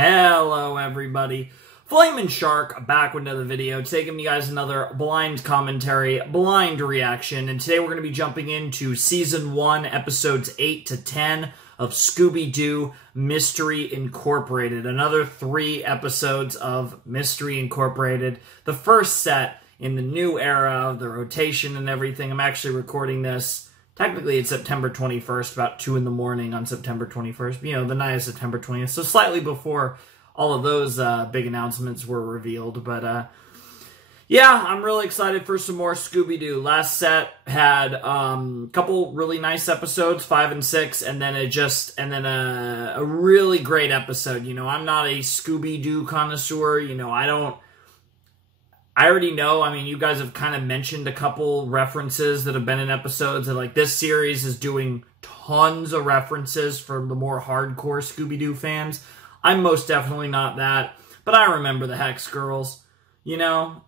Hello everybody, Flamin' Shark back with another video, taking you guys another blind commentary, blind reaction, and today we're going to be jumping into Season 1, Episodes 8 to 10 of Scooby-Doo Mystery Incorporated. Another 3 episodes of Mystery Incorporated, the first set in the new era of the rotation and everything. I'm actually recording this, technically it's September 21st, about 2 in the morning on September 21st, you know, the night of September 20th, so slightly before all of those big announcements were revealed. But yeah, I'm really excited for some more Scooby-Doo. Last set had a couple really nice episodes, 5 and 6, and then a really great episode. You know, I'm not a Scooby-Doo connoisseur. You know, I already know. I mean, you guys have kind of mentioned a couple references that have been in episodes, and like this series is doing tons of references for the more hardcore Scooby-Doo fans. I'm most definitely not that, but I remember the Hex Girls. You know,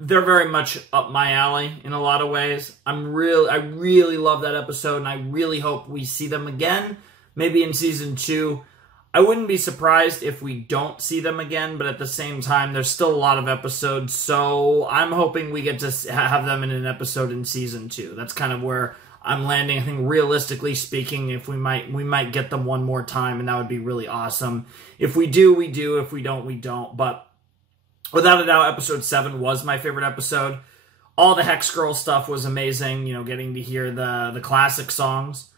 they're very much up my alley in a lot of ways. I really love that episode, and I really hope we see them again, maybe in Season 2. I wouldn't be surprised if we don't see them again, but at the same time, there's still a lot of episodes, so I'm hoping we get to have them in an episode in Season 2. That's kind of where I'm landing. I think realistically speaking, if we might get them one more time, and that would be really awesome. If we do, we do. If we don't, we don't. But without a doubt, Episode 7 was my favorite episode. All the Hex Girl stuff was amazing, you know, getting to hear the classic songs.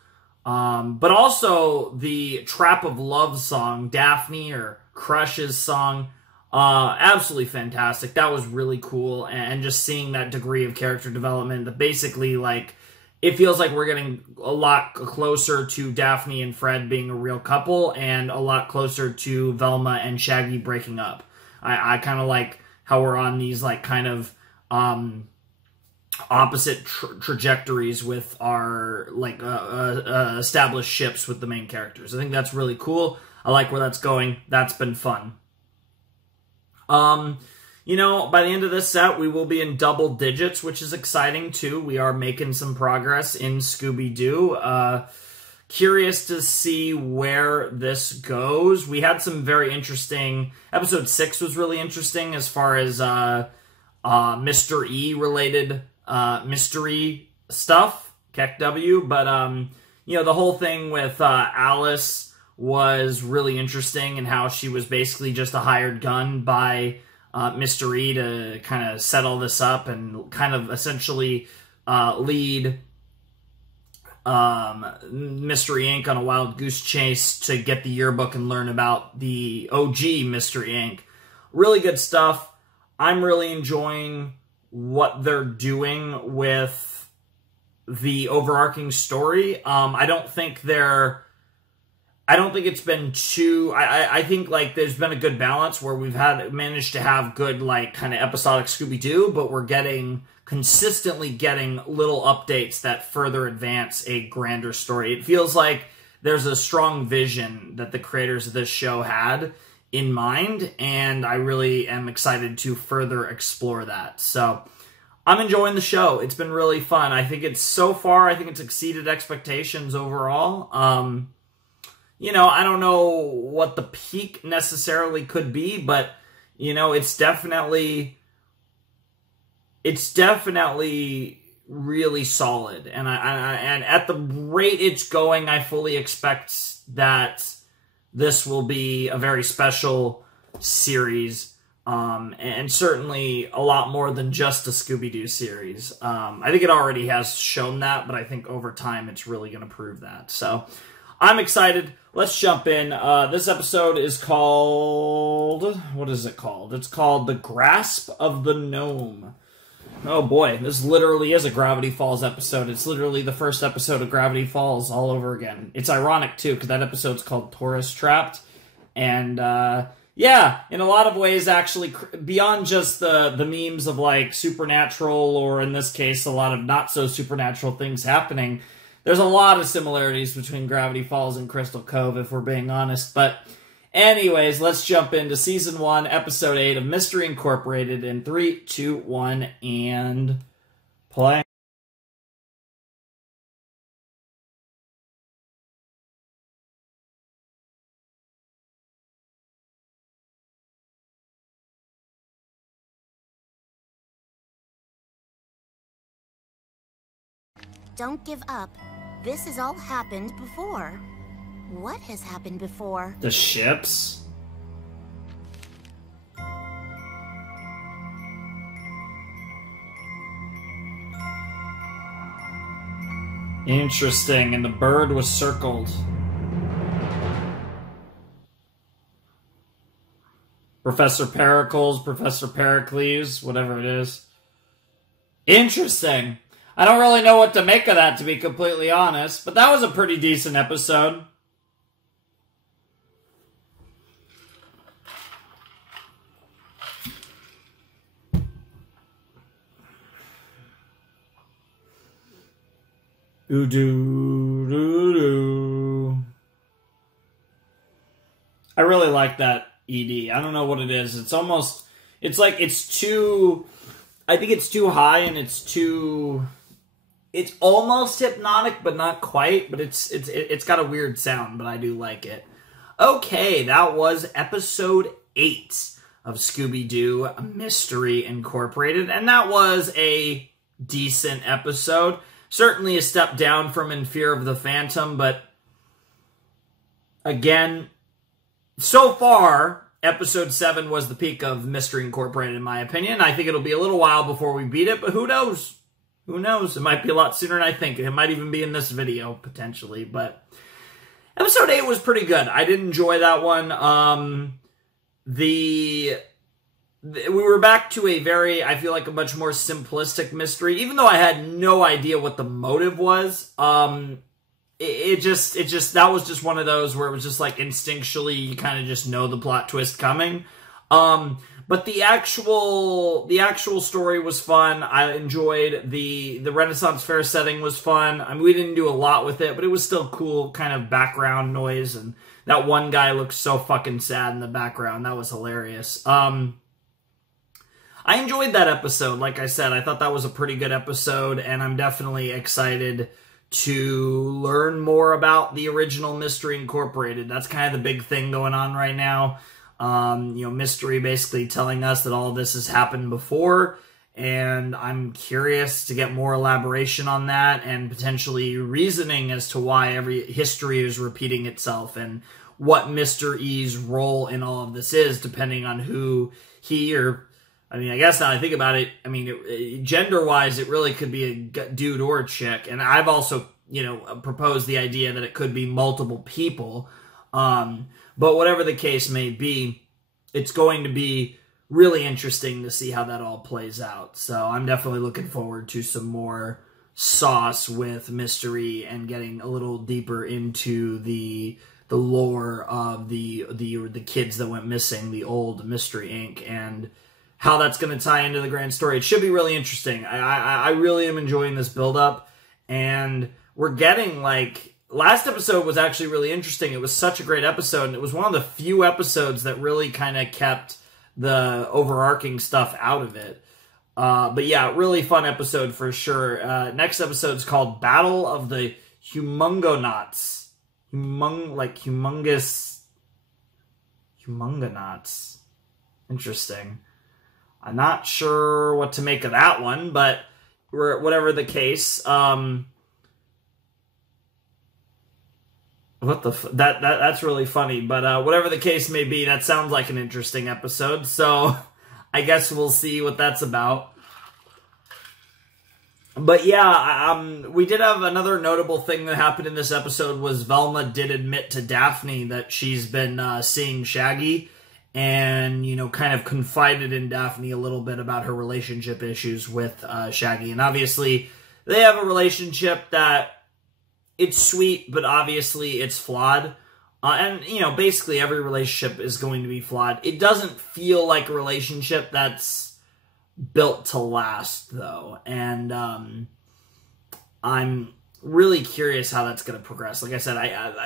But also the Trap of Love song, Daphne or Crush's song, absolutely fantastic. That was really cool, and just seeing that degree of character development, that basically, like, it feels like we're getting a lot closer to Daphne and Fred being a real couple, and a lot closer to Velma and Shaggy breaking up. I kind of like how we're on these, like, kind of opposite trajectories with our, like, established ships with the main characters. I think that's really cool. I like where that's going. That's been fun. You know, by the end of this set, we will be in double digits, which is exciting, too. We are making some progress in Scooby-Doo. Curious to see where this goes. We had some very interesting... Episode 6 was really interesting as far as Mr. E-related mystery stuff, KEKW. But, you know, the whole thing with Alice was really interesting, and how she was basically just a hired gun by Mr. E to kind of set all this up and kind of essentially lead Mystery Inc. on a wild goose chase to get the yearbook and learn about the OG Mystery Inc. Really good stuff. I'm really enjoying what they're doing with the overarching story. I don't think it's been too... I think, like, there's been a good balance where we've managed to have good, like, kind of episodic Scooby-Doo, but we're consistently getting little updates that further advance a grander story. It feels like there's a strong vision that the creators of this show had in mind, and I really am excited to further explore that. So I'm enjoying the show. It's been really fun. I think it's exceeded expectations overall. You know, I don't know what the peak necessarily could be, but, you know, it's definitely really solid. And and at the rate it's going, I fully expect that this will be a very special series, and certainly a lot more than just a Scooby-Doo series. I think it already has shown that, but I think over time it's really going to prove that. So I'm excited. Let's jump in. This episode is called... What is it called? It's called The Grasp of the Gnome. Oh boy, this literally is a Gravity Falls episode. It's literally the first episode of Gravity Falls all over again. It's ironic, too, because that episode's called Tourist Trapped. And, yeah, in a lot of ways, actually, beyond just the memes of, like, supernatural, or in this case, a lot of not-so-supernatural things happening, there's a lot of similarities between Gravity Falls and Crystal Cove, if we're being honest. But anyways, let's jump into Season 1, Episode 8 of Mystery Incorporated in 3, 2, 1, and play. don't give up. This has all happened before. What has happened before? The ships? Interesting, and the bird was circled. Professor Pericles, Professor Pericles, whatever it is. Interesting. I don't really know what to make of that, to be completely honest, but that was a pretty decent episode. Ooh-doo-doo-doo. I really like that ED. I don't know what it is. It's almost... It's like it's too... I think it's too high and it's too... It's almost hypnotic, but not quite. But it's got a weird sound, but I do like it. Okay, that was episode 8 of Scooby-Doo Mystery Incorporated. And that was a decent episode. Certainly a step down from In Fear of the Phantom, but again, so far, episode 7 was the peak of Mystery Incorporated, in my opinion. I think it'll be a little while before we beat it, but who knows? Who knows? It might be a lot sooner than I think. It might even be in this video, potentially, but episode 8 was pretty good. I did enjoy that one. We were back to a very, I feel like, a much more simplistic mystery, even though I had no idea what the motive was. That was just one of those where it was just like instinctually you kind of just know the plot twist coming. But the actual story was fun. I enjoyed the Renaissance Fair setting was fun. I mean, we didn't do a lot with it, but it was still cool, kind of background noise, and that one guy looked so fucking sad in the background. That was hilarious. I enjoyed that episode. Like I said, I thought that was a pretty good episode, and I'm definitely excited to learn more about the original Mystery Incorporated. That's kind of the big thing going on right now. Mystery basically telling us that all of this has happened before, and I'm curious to get more elaboration on that and potentially reasoning as to why every history is repeating itself and what Mr. E's role in all of this is, depending on who he or... I mean, I guess now I think about it, I mean, gender-wise, it really could be a dude or a chick. And I've also, proposed the idea that it could be multiple people. But whatever the case may be, it's going to be really interesting to see how that all plays out. So I'm definitely looking forward to some more sauce with mystery and getting a little deeper into the lore of the kids that went missing, the old Mystery Inc., and how that's going to tie into the grand story. It should be really interesting. I really am enjoying this build-up, and we're getting, last episode was actually really interesting. It was such a great episode, and it was one of the few episodes that really kind of kept the overarching stuff out of it. But yeah, really fun episode for sure. Next episode's called Battle of the Humungonauts. Humungonauts. Interesting. I'm not sure what to make of that one, but whatever the case, that's really funny. But whatever the case may be, that sounds like an interesting episode. So I guess we'll see what that's about. But yeah, we did have another notable thing that happened in this episode was Velma did admit to Daphne that she's been seeing Shaggy. And, kind of confided in Daphne a little bit about her relationship issues with Shaggy. And obviously, they have a relationship that it's sweet, but obviously it's flawed. And, basically every relationship is going to be flawed. It doesn't feel like a relationship that's built to last, though. And I'm really curious how that's going to progress. Like I said,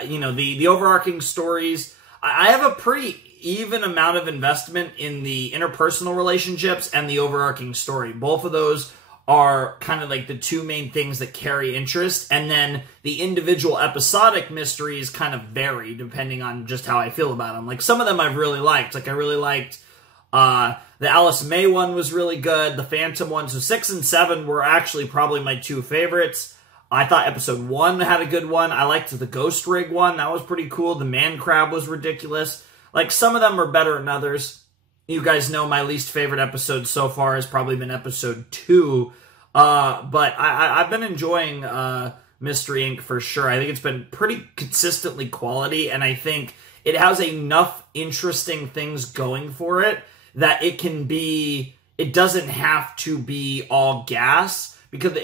the overarching stories, I have a pretty even amount of investment in the interpersonal relationships and the overarching story. Both of those are kind of like the two main things that carry interest, and then the individual episodic mysteries kind of vary depending on just how I feel about them. Like, some of them I've really liked. Like, I really liked the Alice May one was really good. The Phantom one, so 6 and 7 were actually probably my two favorites. I thought episode 1 had a good one. I liked the Ghost Rig one. That was pretty cool. The Man Crab was ridiculous. Like, some of them are better than others. You guys know my least favorite episode so far has probably been episode 2. But I've been enjoying Mystery Inc. for sure. I think it's been pretty consistently quality, and I think it has enough interesting things going for it that it doesn't have to be all gas, because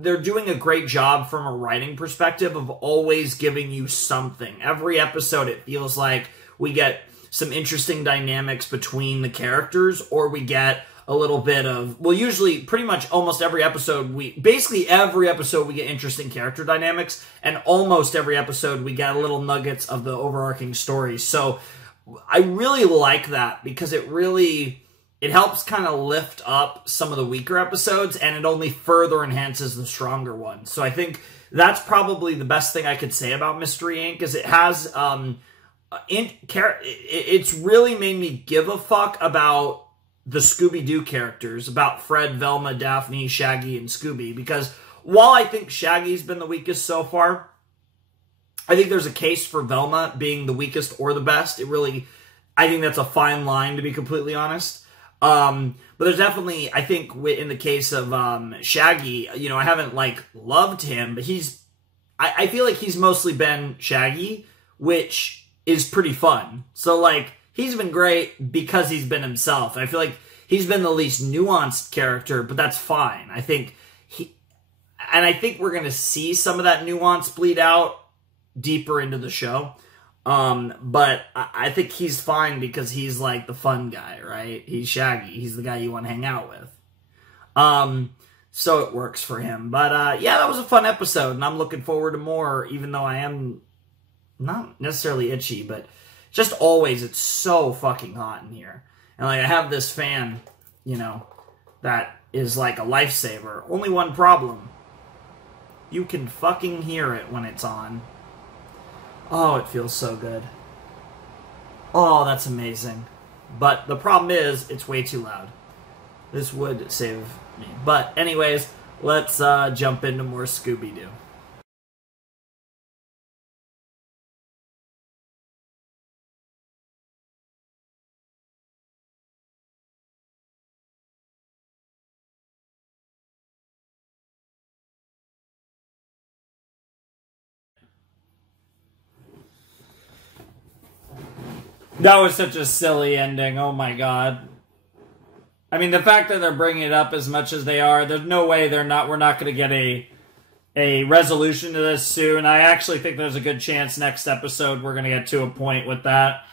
they're doing a great job from a writing perspective of always giving you something. Every episode, it feels like we get some interesting dynamics between the characters, or we get a little bit of, well, usually pretty much almost every episode, every episode we get interesting character dynamics, and almost every episode we get little nuggets of the overarching story. So I really like that, because it helps kind of lift up some of the weaker episodes, and it only further enhances the stronger ones. So I think that's probably the best thing I could say about Mystery Inc. is it has, it's really made me give a fuck about the Scooby-Doo characters, about Fred, Velma, Daphne, Shaggy, and Scooby, because while I think Shaggy's been the weakest so far, I think there's a case for Velma being the weakest or the best. I think that's a fine line, to be completely honest. But there's definitely, I think, in the case of Shaggy, I haven't, loved him, but I feel like he's mostly been Shaggy, which is pretty fun. So, he's been great because he's been himself. I feel like he's been the least nuanced character, but that's fine. I think we're going to see some of that nuance bleed out deeper into the show. But I think he's fine because he's the fun guy, right? He's Shaggy. He's the guy you want to hang out with. So it works for him. But yeah, that was a fun episode, and I'm looking forward to more, even though I am not necessarily itchy, but just always, it's so fucking hot in here. And I have this fan, that is a lifesaver. Only one problem. You can fucking hear it when it's on. Oh, it feels so good. Oh, that's amazing. But the problem is, it's way too loud. This would save me. But anyways, let's jump into more Scooby-Doo. That was such a silly ending. Oh my god. I mean, the fact that they're bringing it up as much as they are, there's no way we're not going to get a resolution to this soon. I actually think there's a good chance next episode we're going to get to a point with that.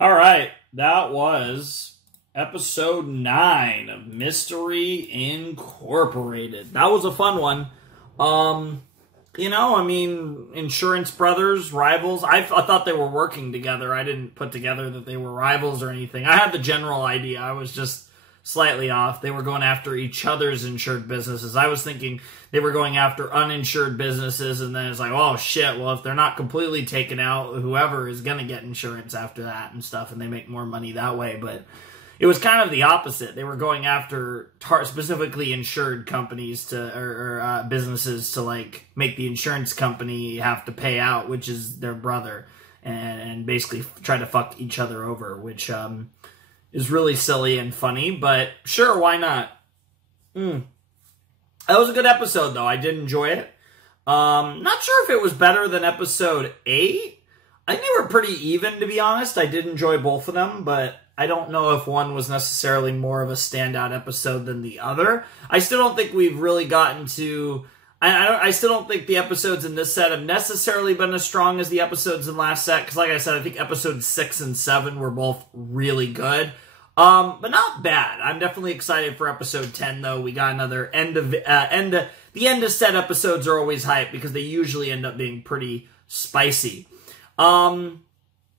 All right. That was Episode 9 of Mystery Incorporated. That was a fun one. Insurance brothers, rivals. I thought they were working together. I didn't put together that they were rivals or anything. I had the general idea. I was just slightly off. They were going after each other's insured businesses. I was thinking they were going after uninsured businesses, and then it's oh shit, well, if they're not completely taken out, whoever is going to get insurance after that and stuff, and they make more money that way, but it was kind of the opposite. They were going after specifically insured companies or businesses to make the insurance company have to pay out, which is their brother, and basically try to fuck each other over, which is really silly and funny, but sure, why not? That was a good episode, though. I did enjoy it. Not sure if it was better than episode 8. I think they were pretty even, to be honest. I did enjoy both of them, but I don't know if one was necessarily more of a standout episode than the other. I still don't think we've really gotten to... I still don't think the episodes in this set have necessarily been as strong as the episodes in last set, because like I said, I think episodes 6 and 7 were both really good. But not bad. I'm definitely excited for episode 10, though. We got another the end of set episodes are always hype, because they usually end up being pretty spicy.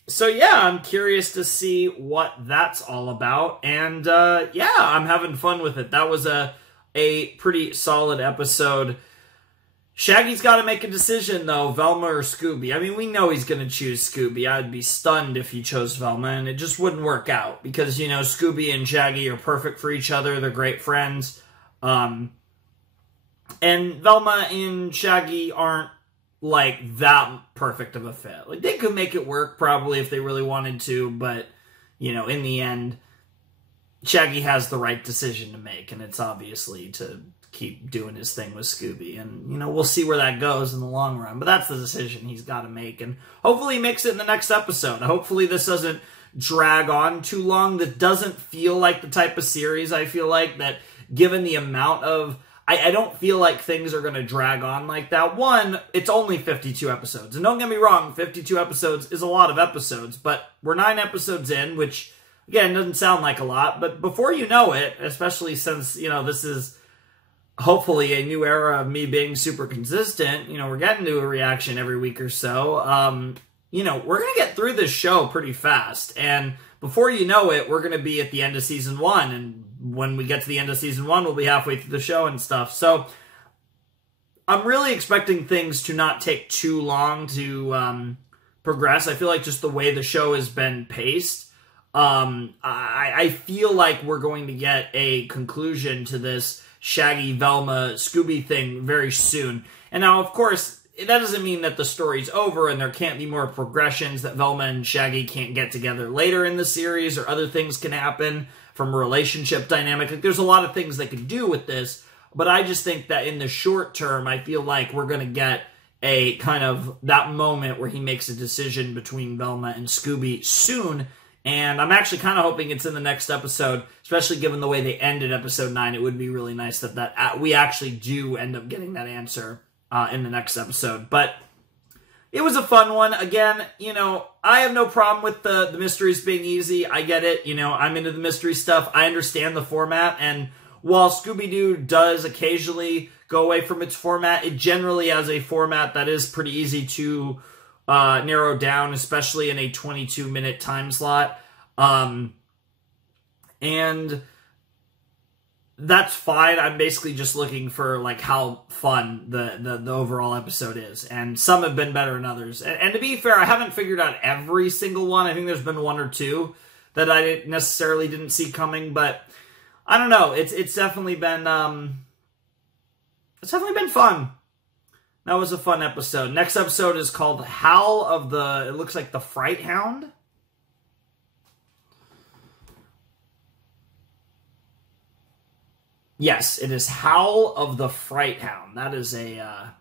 So yeah, I'm curious to see what that's all about, and yeah, I'm having fun with it. That was a pretty solid episode. Shaggy's got to make a decision, though, Velma or Scooby. I mean, we know he's going to choose Scooby. I'd be stunned if he chose Velma, and it just wouldn't work out. Because, you know, Scooby and Shaggy are perfect for each other. They're great friends. And Velma and Shaggy aren't, like, that perfect of a fit. Like, they could make it work, probably, if they really wanted to. But, you know, in the end, Shaggy has the right decision to make. And it's obviously to keep doing his thing with Scooby. And, you know, we'll see where that goes in the long run. But that's the decision he's got to make. And hopefully he makes it in the next episode. Hopefully this doesn't drag on too long. That doesn't feel like the type of series, I feel like, that given the amount of... I don't feel like things are going to drag on like that. One, it's only 52 episodes. And don't get me wrong, 52 episodes is a lot of episodes. But we're 9 episodes in, which, again, doesn't sound like a lot. But before you know it, especially since, you know, this is hopefully a new era of me being super consistent, you know, we're getting to a reaction every week or so, you know, we're going to get through this show pretty fast. And before you know it, we're going to be at the end of season 1. And when we get to the end of season 1, we'll be halfway through the show and stuff. So I'm really expecting things to not take too long to progress. I feel like just the way the show has been paced, I feel like we're going to get a conclusion to this Shaggy, Velma, Scooby thing very soon. And now, of course, that doesn't mean that the story's over and there can't be more progressions, that Velma and Shaggy can't get together later in the series, or other things can happen from a relationship dynamic. Like, there's a lot of things they could do with this, but I just think that in the short term, I feel like we're going to get a kind of that moment where he makes a decision between Velma and Scooby soon. And I'm actually kind of hoping it's in the next episode, especially given the way they ended episode 9. It would be really nice that we actually do end up getting that answer in the next episode. But it was a fun one. Again, you know, I have no problem with the mysteries being easy. I get it. You know, I'm into the mystery stuff. I understand the format. And while Scooby-Doo does occasionally go away from its format, it generally has a format that is pretty easy to narrow down, especially in a 22-minute time slot. And that's fine. I'm basically just looking for, like, how fun the overall episode is. And some have been better than others. And to be fair, I haven't figured out every single one. I think there's been 1 or 2 that I didn't see coming. But I don't know. It's definitely been fun. That was a fun episode. Next episode is called Howl of the... It looks like the Fright Hound. Yes, it is Howl of the Fright Hound. That is a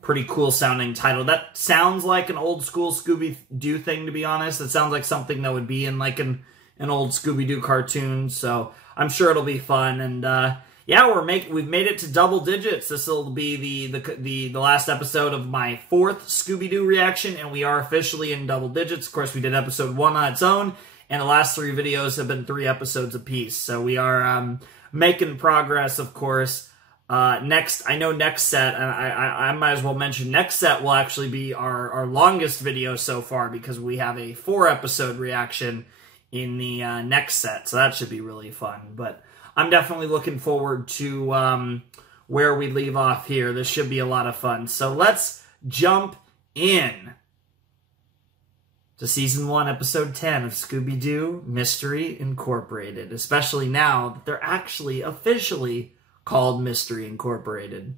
pretty cool sounding title. That sounds like an old school Scooby-Doo thing, to be honest. It sounds like something that would be in like an old Scooby-Doo cartoon. So I'm sure it'll be fun. And yeah, we've made it to double digits. This will be the last episode of my 4th Scooby-Doo reaction, and we are officially in double digits. Of course, we did episode 1 on its own, and the last 3 videos have been 3 episodes apiece. So we are making progress, of course. Next set, and I might as well mention, next set will actually be our longest video so far, because we have a 4-episode reaction in the next set, so that should be really fun. But I'm definitely looking forward to where we leave off here. This should be a lot of fun. So let's jump in to Season 1, Episode 10 of Scooby-Doo Mystery Incorporated, especially now that they're actually officially called Mystery Incorporated.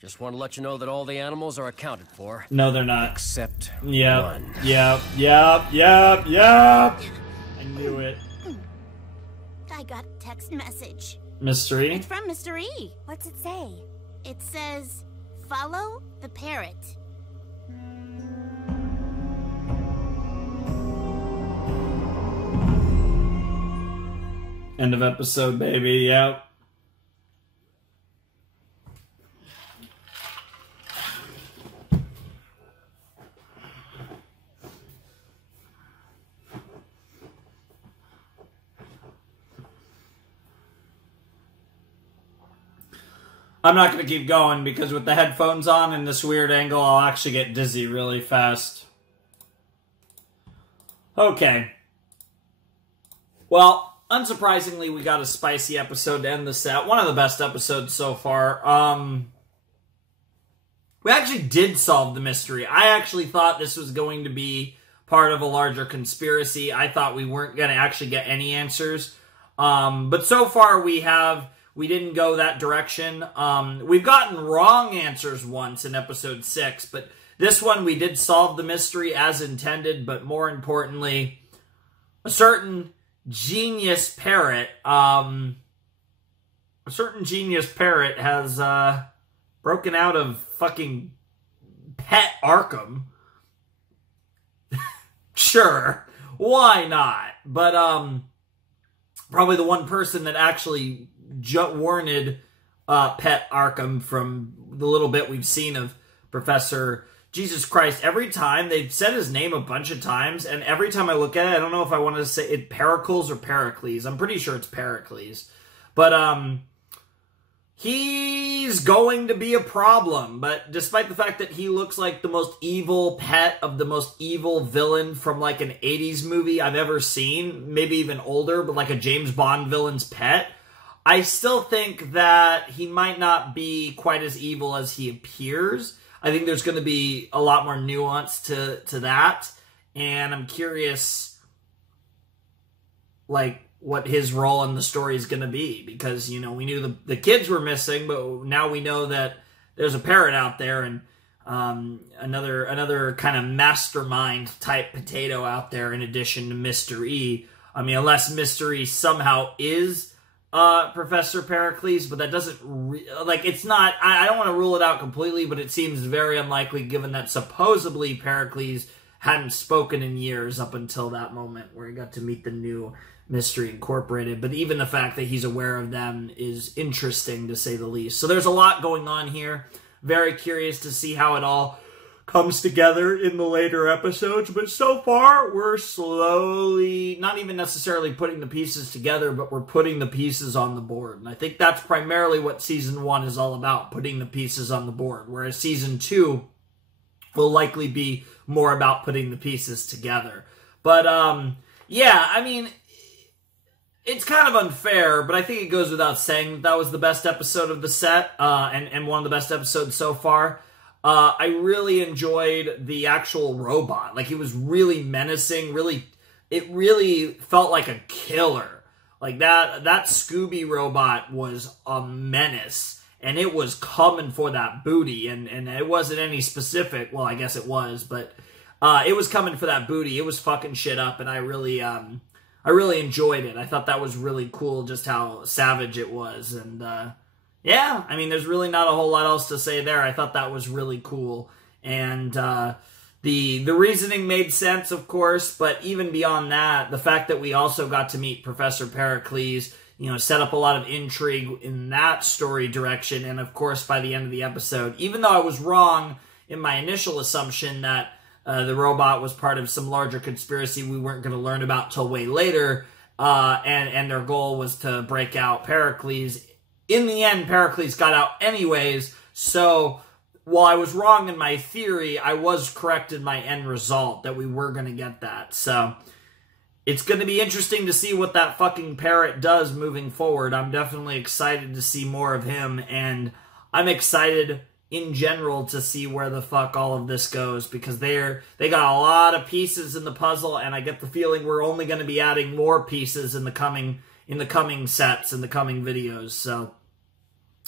Just want to let you know that all the animals are accounted for. No, they're not. Except Yep. one. Yep. I knew it. I got a text message. Mystery? It's from Mr. E. What's it say? It says, follow the parrot. End of episode, baby. Yep. I'm not going to keep going because with the headphones on and this weird angle, I'll actually get dizzy really fast. Okay. Well, unsurprisingly, we got a spicy episode to end the set. One of the best episodes so far. We actually did solve the mystery. I actually thought this was going to be part of a larger conspiracy. I thought we weren't going to actually get any answers. But so far we didn't go that direction. We've gotten wrong answers once in episode 6, but this one we did solve the mystery as intended, but more importantly, a certain genius parrot, has broken out of fucking pet Arkham. Sure, why not? But probably the one person that actually warranted pet Arkham from the little bit we've seen of Professor. Jesus Christ, every time, they've said his name a bunch of times, and every time I look at it, I don't know if I want to say it Pericles or Pericles. I'm pretty sure it's Pericles. But, he's going to be a problem. But despite the fact that he looks like the most evil pet of the most evil villain from, like, an 80s movie I've ever seen, maybe even older, but like a James Bond villain's pet, I still think that he might not be quite as evil as he appears. I think there's going to be a lot more nuance to that, and I'm curious, like, what his role in the story is going to be, because, you know, we knew the kids were missing, but now we know that there's a parrot out there, and another kind of mastermind type potato out there in addition to Mr. E. I mean, unless Mr. E somehow is Professor Pericles, but that doesn't it's not, I don't want to rule it out completely, but it seems very unlikely given that supposedly Pericles hadn't spoken in years up until that moment where he got to meet the new Mystery Incorporated. But even the fact that he's aware of them is interesting to say the least. So there's a lot going on here. Very curious to see how it all comes together in the later episodes, but so far we're slowly, not even necessarily putting the pieces together, but we're putting the pieces on the board. And I think that's primarily what Season 1 is all about, putting the pieces on the board, whereas Season 2 will likely be more about putting the pieces together. But, yeah, I mean, it's kind of unfair, but I think it goes without saying that was the best episode of the set, and one of the best episodes so far. I really enjoyed the actual robot. Like, he was really menacing, it really felt like a killer. Like, that Scooby robot was a menace, and it was coming for that booty, and it wasn't any specific, well, I guess it was, but it was coming for that booty. It was fucking shit up, and I really enjoyed it. I thought that was really cool, just how savage it was, and, yeah, I mean, there's really not a whole lot else to say there. I thought that was really cool. And the reasoning made sense, of course, but even beyond that, the fact that we also got to meet Professor Pericles, you know, set up a lot of intrigue in that story direction. And, of course, by the end of the episode, even though I was wrong in my initial assumption that the robot was part of some larger conspiracy we weren't going to learn about till way later, and their goal was to break out Pericles. In the end, Pericles got out anyways, so while I was wrong in my theory, I was correct in my end result that we were going to get that. So it's going to be interesting to see what that fucking parrot does moving forward. I'm definitely excited to see more of him, and I'm excited in general to see where the fuck all of this goes, because they got a lot of pieces in the puzzle, and I get the feeling we're only going to be adding more pieces in the coming sets, in the coming videos. So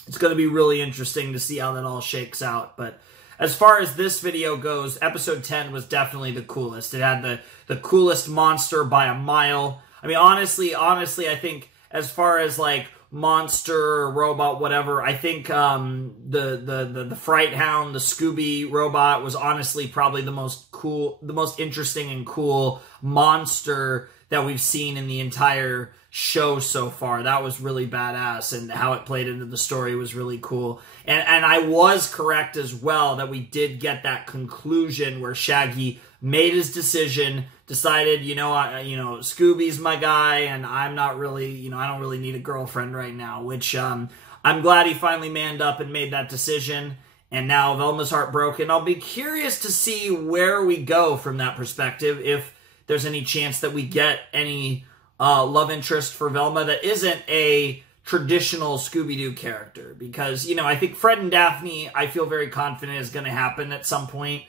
it's going to be really interesting to see how that all shakes out. But as far as this video goes, episode 10 was definitely the coolest. It had the coolest monster by a mile. I mean, honestly, I think as far as like monster, robot, whatever, I think the Fright Hound, the Scooby robot was honestly probably the most interesting and cool monster that we've seen in the entire show so far. That was really badass, and how it played into the story was really cool. And I was correct as well that we did get that conclusion where Shaggy made his decision, decided, Scooby's my guy, and I'm not really, I don't really need a girlfriend right now, which I I'm glad he finally manned up and made that decision. And now Velma's heartbroken. I'll be curious to see where we go from that perspective, if there's any chance that we get any love interest for Velma that isn't a traditional Scooby-Doo character. Because, you know, I think Fred and Daphne, I feel very confident is going to happen at some point.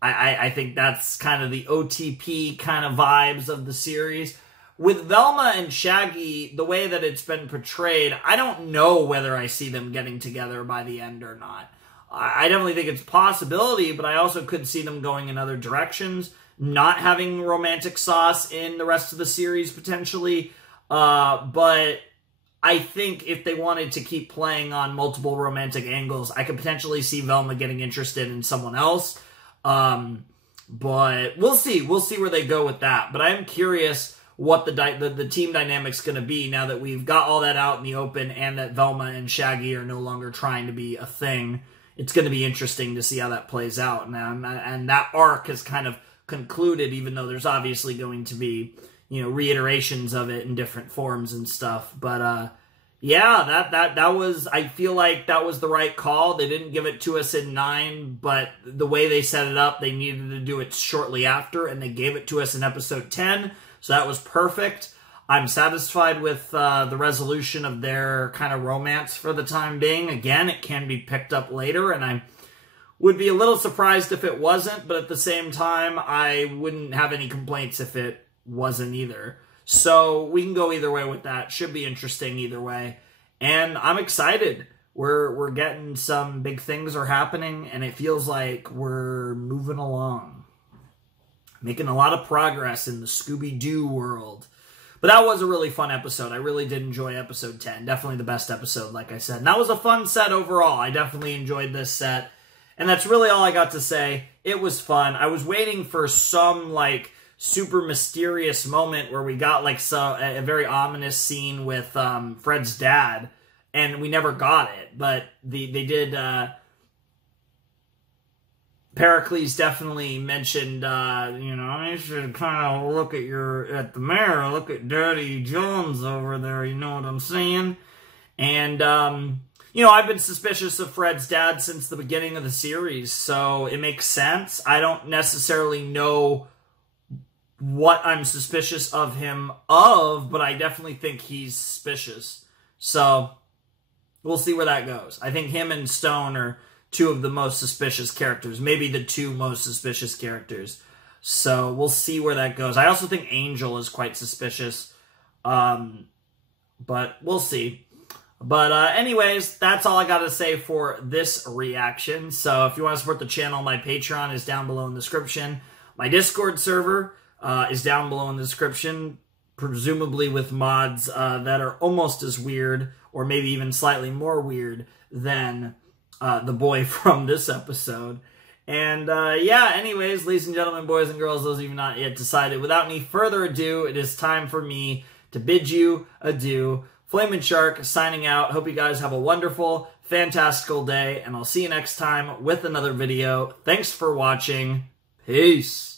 I think that's kind of the OTP kind of vibes of the series. With Velma and Shaggy, the way that it's been portrayed, I don't know whether I see them getting together by the end or not. I definitely think it's a possibility, but I also could see them going in other directions, not having romantic sauce in the rest of the series, potentially. But I think if they wanted to keep playing on multiple romantic angles, I could potentially see Velma getting interested in someone else. But we'll see. We'll see where they go with that. But I'm curious what the team dynamic's going to be now that we've got all that out in the open and that Velma and Shaggy are no longer trying to be a thing. It's going to be interesting to see how that plays out. And that arc has kind of concluded, even though there's obviously going to be, you know, reiterations of it in different forms and stuff. But, yeah, that was, I feel like that was the right call. They didn't give it to us in 9, but the way they set it up, they needed to do it shortly after, and they gave it to us in episode 10, so that was perfect. I'm satisfied with the resolution of their kind of romance for the time being. Again, it can be picked up later, and I would be a little surprised if it wasn't, but at the same time, I wouldn't have any complaints if it wasn't either. So we can go either way with that. Should be interesting either way. And I'm excited. We're getting some big things are happening, and it feels like we're moving along. Making a lot of progress in the Scooby-Doo world. But that was a really fun episode. I really did enjoy episode 10. Definitely the best episode, like I said. And that was a fun set overall. I definitely enjoyed this set. And that's really all I got to say. It was fun. I was waiting for some, like, super mysterious moment where we got, like, a very ominous scene with Fred's dad. And we never got it. But they did... Pericles definitely mentioned, you know, you should kind of look at the mirror, look at Daddy Jones over there, you know what I'm saying? And, you know, I've been suspicious of Fred's dad since the beginning of the series, so it makes sense. I don't necessarily know what I'm suspicious of him of, but I definitely think he's suspicious. So, we'll see where that goes. I think him and Stone are two of the most suspicious characters, maybe the two most suspicious characters. So we'll see where that goes. I also think Angel is quite suspicious, but we'll see. But anyways, that's all I got to say for this reaction. So if you want to support the channel, my Patreon is down below in the description. My Discord server is down below in the description, presumably with mods that are almost as weird, or maybe even slightly more weird than the boy from this episode. And, yeah, anyways, ladies and gentlemen, boys and girls, those of you who have not yet decided, without any further ado, it is time for me to bid you adieu. Flamin' Shark signing out. Hope you guys have a wonderful, fantastical day, and I'll see you next time with another video. Thanks for watching. Peace.